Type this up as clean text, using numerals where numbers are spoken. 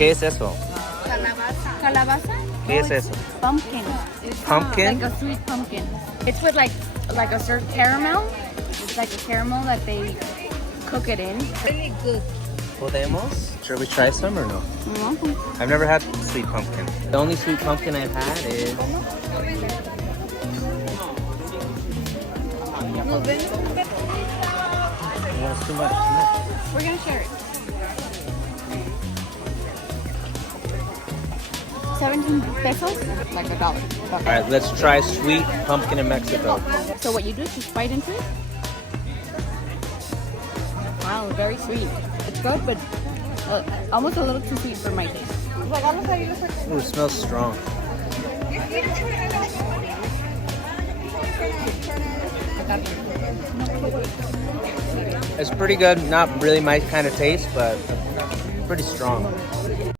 ¿Qué es eso? Calabaza? ¿Qué es eso? Pumpkin. Pumpkin? Like a sweet pumpkin. It's with like a certain caramel. It's like a caramel that they cook it in. Really good. ¿Podemos? Should we try some or no? Mm-hmm. I've never had sweet pumpkin. The only sweet pumpkin I've had is... Oh, it's too much. We're gonna share it. 17 pesos, like $1. All right, let's try sweet pumpkin in Mexico. So what you do is just bite into it. Wow, very sweet. It's good, but almost a little too sweet for my taste. Ooh, it smells strong. It's pretty good. Not really my kind of taste, but pretty strong.